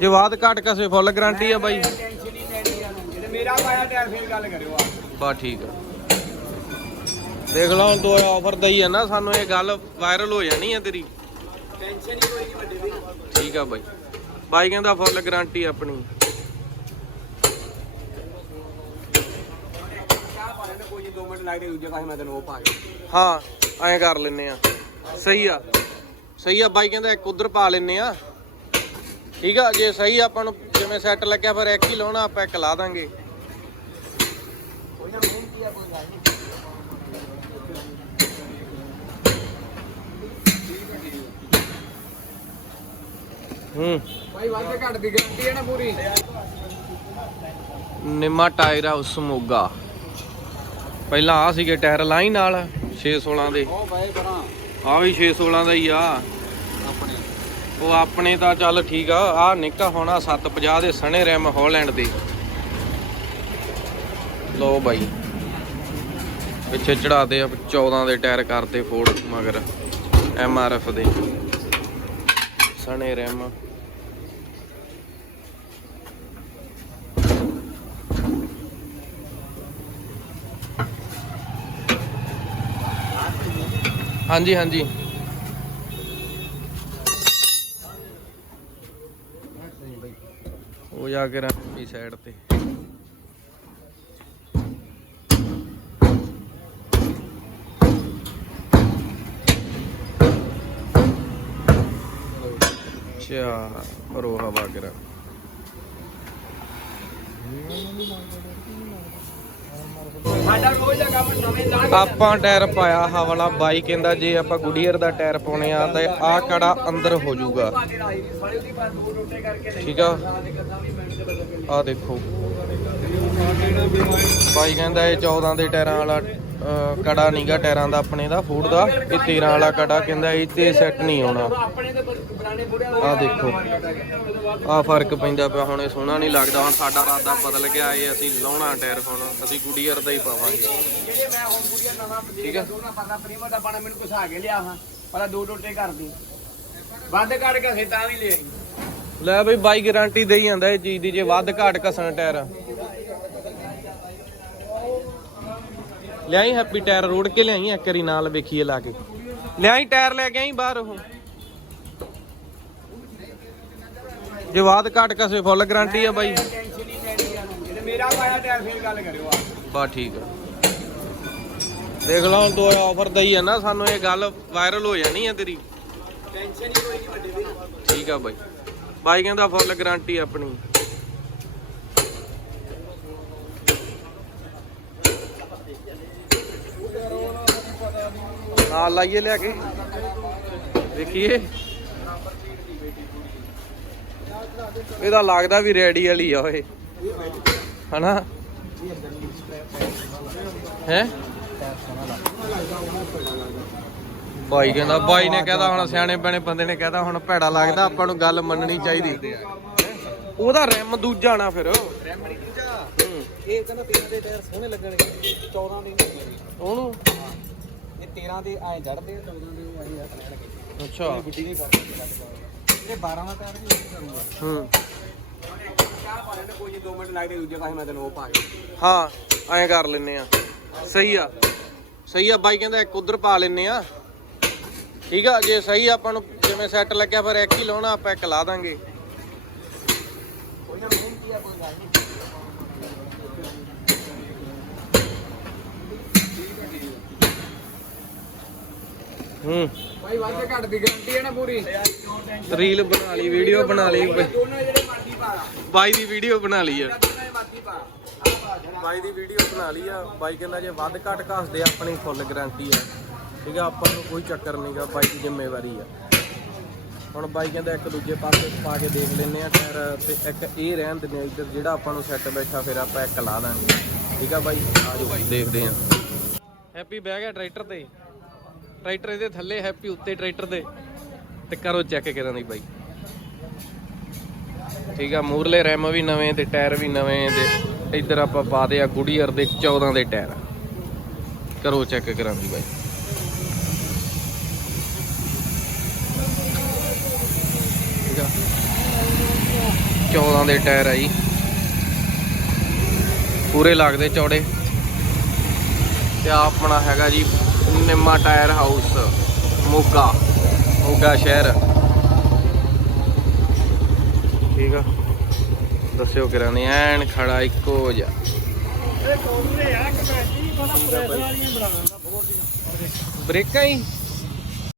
ਜੇ ਬਾਅਦ ਘਟ ਕਸੇ ਫੁੱਲ ਗਾਰੰਟੀ ਆ ਬਾਈ। ਟੈਨਸ਼ਨ ਹੀ ਲੈਣੀ ਆ ਨੂੰ ਜੇ ਮੇਰਾ ਪਾਇਆ ਟਾਇਰ ਫੇਰ ਗੱਲ ਕਰਿਓ ਆ। ਬਾ ਠੀਕ ਆ। ਦੇਖ ਲਾ ਹੁਣ ਤੂੰ ਆਫਰ ਦਈ ਆ ਨਾ ਸਾਨੂੰ ਇਹ ਗੱਲ ਵਾਇਰਲ ਹੋ ਜਾਣੀ ਆ ਤੇਰੀ। ਟੈਨਸ਼ਨ ਹੀ ਕੋਈ ਨਹੀਂ ਵੱਡੇ ਵੀ ਠੀਕ ਆ ਬਾਈ। ਬਾਈ ਕਹਿੰਦਾ ਫੁੱਲ ਗਾਰੰਟੀ ਆਪਣੀ। ਚਾਹ ਪਾ ਲੈਣਾ ਕੋਈ 2 ਮਿੰਟ ਲੱਗਦੇ ਦੂਜੇ ਪਾਸੇ ਮੈਂ ਤੈਨੂੰ ਉਹ ਪਾ ਕੇ ਹਾਂ ਐਂ ਕਰ ਲੈਨੇ ਆ। ਸਹੀ ਆ। ਸਹੀ ਆ ਬਾਈ ਕਹਿੰਦਾ ਇੱਕ ਉਧਰ ਪਾ ਲੈਨੇ ਆ। ਠੀਕ ਆ ਜੇ ਸਹੀ ਆਪਾਂ ਨੂੰ ਜਿਵੇਂ ਸੈੱਟ ਲੱਗਿਆ ਫਿਰ ਇੱਕ ਹੀ ਲਾਉਣਾ ਆਪਾਂ ਇੱਕ ਲਾ ਦਾਂਗੇ। ਹੂੰ। ਭਾਈ ਵਾਧੇ ਘੱਟ ਦੀ ਗਾਰੰਟੀ ਹੈ ਨਾ ਪੂਰੀ? Nima tyre house Moga. ਪਹਿਲਾਂ ਆ ਸੀਗੇ ਟਾਇਰ ਲਾਈ ਨਾਲ 616 ਦੇ। ਉਹ ਬਾਈ ਬਣਾ ਆ ਵੀ 616 ਦਾ ਹੀ ਆ। ਉਹ ਆਪਣੇ ਤਾਂ ਚੱਲ ਠੀਕ ਆ ਆ ਨਿੱਕਾ ਹੋਣਾ 750 ਦੇ ਸਣੇ ਰੈਮ ਹਾਲੈਂਡ ਦੇ। ਲੋ ਬਾਈ। ਪਿੱਛੇ ਚੜਾਦੇ ਆ 14 ਦੇ ਟਾਇਰ ਕਰਦੇ ਫੋਰਡ ਮਗਰ ਐਮ ਆਰ ਐਫ ਦੇ। ਸਣੇ ਰੈਮ। ਹਾਂਜੀ ਹਾਂਜੀ। ਉਹ ਜਾ ਕੇ ਰੱਖੀ ਸਾਈਡ ਤੇ। ਅੱਛਾ ਭਰੋ ਹਵਾ ਕਰਾ ਸਾਡਾ ਰੋਜ਼ ਦਾ ਕੰਮ ਨਵੇਂ ਦਾਣ ਆਪਾਂ ਟਾਇਰ ਪਾਇਆ, ਹਵਾਲਾ ਵਾਲਾ ਬਾਈ ਕਹਿੰਦਾ ਜੇ ਆਪਾਂ ਗੁਡੀਅਰ ਦਾ ਟਾਇਰ ਪਾਉਣੇ ਆ ਤਾਂ ਆਹ ਕੜਾ ਅੰਦਰ ਹੋ ਜਾਊਗਾ। ਠੀਕ ਆ? ਸਾਲੇ ਦੇਖੋ। ਬਾਈ ਕਹਿੰਦਾ ਇਹ 14 ਦੇ ਟਾਇਰਾਂ ਵਾਲਾ ਕੜਾ ਨਹੀਂਗਾ ਟਾਇਰਾਂ ਦਾ ਆਪਣੇ ਦਾ, ਫੂਡ ਦਾ ਇਹ 13 ਵਾਲਾ ਕੜਾ ਕਹਿੰਦਾ ਇਹ ਤੇ ਸੈੱਟ ਨਹੀਂ ਆਉਣਾ। ਆਪਣੇ ਦੇਖੋ। ਆਹ ਫ਼ਰਕ ਪੈਂਦਾ ਪਿਆ, ਹੁਣ ਇਹ ਸੋਹਣਾ ਨਹੀਂ ਲੱਗਦਾ, ਹੁਣ ਸਾਡਾ ਰਾਦਾ ਬਦਲ ਗਿਆ, ਇਹ ਅਸੀਂ ਲਾਉਣਾ ਟਾਇਰ ਹੁਣ, ਅਸੀਂ ਗੁਡੀਅਰ ਦਾ ਹੀ ਪਾਵਾਂਗੇ। ਠੀਕ ਆ। ਪਤਾ ਪ੍ਰੀਮਾ ਦਾ ਪਾਣਾ ਮੈਨੂੰ ਘਸਾ ਕੇ ਲਿਆ ਹਾਂ? ਪਹਿਲਾਂ ਦੋ ਟੋਟੇ ਕਰਦੀ ਵੱਧ ਕੱਢ ਕੇ ਅਸੀਂ ਤਾਂ ਵੀ ਲੈ ਲੈ ਬਈ ਬਾਈ ਗਾਰੰਟੀ ਦੇਈ ਜਾਂਦਾ ਇਹ ਚੀਜ਼ ਦੀ, ਜੇ ਵੱਧ ਘਾਟ ਘਸਣ ਟਾਇਰ। ਲਿਆਈ ਹੈਪੀ ਟਾਇਰ ਰੋੜ ਕੇ ਲਿਆਈ ਇੱਕ ਵਾਰੀ ਨਾਲ ਵੇਖੀਏ ਲਾ ਕੇ। ਲਿਆਈ ਟਾਇਰ ਲੈ ਕੇ ਆਈ ਬਾਹਰ ਉਹ। ਜੇ ਵੱਧ ਘਾਟ ਘਸੇ ਫੁੱਲ ਗਾਰੰਟੀ ਆ ਬਾਈ। ਟੈਨਸ਼ਨ ਮੇਰਾ ਪਾਇਆ ਟਾਇਰ ਫੇਰ ਗੱਲ ਕਰਿਓ ਆ ਬਾ ਠੀਕ ਆ। ਦੇਖ ਲਓ ਹੁਣ ਆਫਰ ਦਈ ਆ ਨਾ, ਸਾਨੂੰ ਇਹ ਗੱਲ ਵਾਇਰਲ ਹੋ ਜਾਣੀ ਆ ਤੇਰੀ। ਟੈਨਸ਼ਨ ਹੀ ਕੋਈ ਨਹੀਂ ਵੱਡੇ ਵੀ ਠੀਕ ਆ ਬਾਈ। ਬਾਈ ਕਹਿੰਦਾ ਫੁੱਲ ਗਾਰੰਟੀ ਆਪਣੀ। ਨਾਲ ਲਾਈਏ ਲਿਆ ਕੇ। ਵੇਖੀਏ ਇਹਦਾ ਲੱਗਦਾ ਵੀ ਰੈਡੀ ਵਾਲੀ ਆ ਓਏ। ਹਨਾ? ਹੈ? ਬਾਈ ਕਹਿੰਦਾ ਬਾਈ ਨੇ ਕਹਦਾ ਹੁਣ ਸਿਆਣੇ ਬਣੇ ਬੰਦੇ ਨੇ ਕਹਦਾ ਹੁਣ ਭੈੜਾ ਲੱਗਦਾ ਆਪਾਂ ਨੂੰ ਗੱਲ ਮੰਨਣੀ ਚਾਹੀਦੀ। ਉਹਦਾ ਰੈਮ ਦੂਜਾ ਨਾ ਫਿਰ। ਦੂਜਾ। ਇਹ ਕਹਿੰਦਾ 13 ਦੇ ਟਾਇਰ ਸੋਹਣੇ ਲੱਗਣਗੇ 14 ਦੇ ਨਹੀਂ ਲੱਗਣਗੇ। ਉਹਨੂੰ? ਇਹ 13 ਦੇ ਐ ਚੜਦੇ 14 ਦੇ ਐ ਹੱਥ ਲੈਣਗੇ ਅੱਛਾ। ਗੁੱਡੀ ਨਹੀਂ ਪਾਉਂਦੇ ਇਹ 12 ਦਾ ਟਾਇਰ ਵੀ ਯੂਜ਼ ਕਰੂੰਗਾ। ਹੂੰ। ਚਾਹ ਪਾ ਲੈਣਾ ਕੋਈ 2 ਮਿੰਟ ਲੱਗਦੇ ਦੂਜੇ ਪਾਸੇ ਮੈਂ ਤੈਨੂੰ ਉਹ ਪਾ ਕੇ। ਹਾਂ ਐਂ ਕਰ ਲੈਨੇ ਆ। ਸਹੀ ਆ। ਸਹੀ ਆ ਬਾਈ ਕਹਿੰਦਾ ਇੱਕ ਉਧਰ ਪਾ ਲੈਨੇ ਆ। ਠੀਕ ਆ ਜੇ ਸਹੀ ਆਪਾਂ ਨੂੰ ਜਿਵੇਂ ਸੈੱਟ ਲੱਗਿਆ ਫਿਰ ਇੱਕ ਹੀ ਲਾਉਣਾ ਆਪਾਂ ਇੱਕ ਲਾ ਦਾਂਗੇ। ਕੋਈ ਨਾ ਮਿਹਨਤੀ ਆ ਕੋਈ ਗੱਲ ਨਹੀਂ। ਹੂੰ। ਭਾਈ ਵਾਧੇ ਘੱਟ ਦੀ ਗਾਰੰਟੀ ਹੈ ਨਾ ਪੂਰੀ। ਰੀਲ ਬਣਾ ਲਈ ਵੀਡੀਓ ਬਣਾ ਲਈ। ਦੋਨੋਂ ਜਿਹੜੇ ਮਰਜ਼ੀ ਪਾ ਬਾਈ ਦੀ ਵੀਡੀਓ ਬਣਾ ਲਈ ਆ। ਦੋਨਾਂ ਦੇ ਮਰਜ਼ੀ ਪਾ ਆ ਪਾ ਜਣਾ ਬਾਈ ਦੀ ਵੀਡੀਓ ਬਣਾ ਲਈ ਆ। ਬਾਈ ਕਹਿੰਦਾ ਜੇ ਵੱਧ ਘੱਟ ਘਸਦੇ ਆ, ਆਪਣੀ ਫੁੱਲ ਗਾਰੰਟੀ ਆ। ਠੀਕ ਆ ਆਪਾਂ ਨੂੰ ਕੋਈ ਚੱਕਰ ਨਹੀਂਗਾ ਬਾਈ ਦੀ ਜ਼ਿੰਮੇਵਾਰੀ ਆ। ਹੁਣ ਬਾਈ ਕਹਿੰਦਾ ਇੱਕ ਦੂਜੇ ਪਾਸੇ ਪਾ ਕੇ ਦੇਖ ਲੈਨੇ ਆ ਟਾਇਰ ਤੇ ਇੱਕ ਇਹ ਰਹਿਣ ਦਿੰਦੇ ਆ ਇੱਧਰ ਜਿਹੜਾ ਆਪਾਂ ਨੂੰ ਸੈੱਟ ਬੈਠਾ ਫਿਰ ਆਪਾਂ ਇੱਕ ਲਾ ਦਾਂਗੇ। ਠੀਕ ਆ ਬਾਈ? ਆ ਜਾਓ ਦੇਖਦੇ ਆ। ਹੈਪੀ ਬਹਿ ਗਿਆ ਟਰੈਕਟਰ ਤੇ। ਟਰੈਕਟਰ ਇਹਦੇ ਥੱਲੇ ਹੈਪੀ ਉੱਤੇ ਟਰੈਕਟਰ ਦੇ। ਤੇ ਕਰੋ ਚੈੱਕ ਕਰਾਂ ਦੀ ਬਾਈ। ਠੀਕ ਆ, ਮੂਰਲੇ ਰੈਮ ਵੀ ਨਵੇਂ ਤੇ ਟਾਇਰ ਵੀ ਨਵੇਂ ਤੇ ਇੱਧਰ ਆਪਾਂ ਪਾਦੇ ਆ ਗੁਡੀਅਰ ਦੇ 14 ਦੇ ਟਾਇਰ। ਕਰੋ ਚੈੱਕ ਕਰਾਂ ਦੀ ਬਾਈ। ਠੀਕ ਆ। 14 ਦੇ ਟਾਇਰ ਆ ਜੀ। ਪੂਰੇ ਲੱਗਦੇ ਚੌੜੇ। ਤੇ ਆਹ ਆਪਣਾ ਹੈਗਾ ਜੀ ਨਿੰਮਾ ਟਾਇਰ ਹਾਊਸ ਮੋਗਾ ਮੋਗਾ ਸ਼ਹਿਰ। ਠੀਕ ਆ। ਦੱਸਿਓ ਕਿਰਾਂ ਨੇ ਐਨ ਖੜਾ ਇੱਕੋ ਜਿਹਾ। ਇਹ ਕੋਲੇ ਆ ਕਮੈਟੀ ਬੜਾ ਪ੍ਰੈਸ਼ਰ ਵਾਲੀਆਂ ਬਣਾ ਦਿੰਦਾ ਬਹੁਤ ਦੀਆਂ। ਬ੍ਰੇਕਾਂ ਹੀ?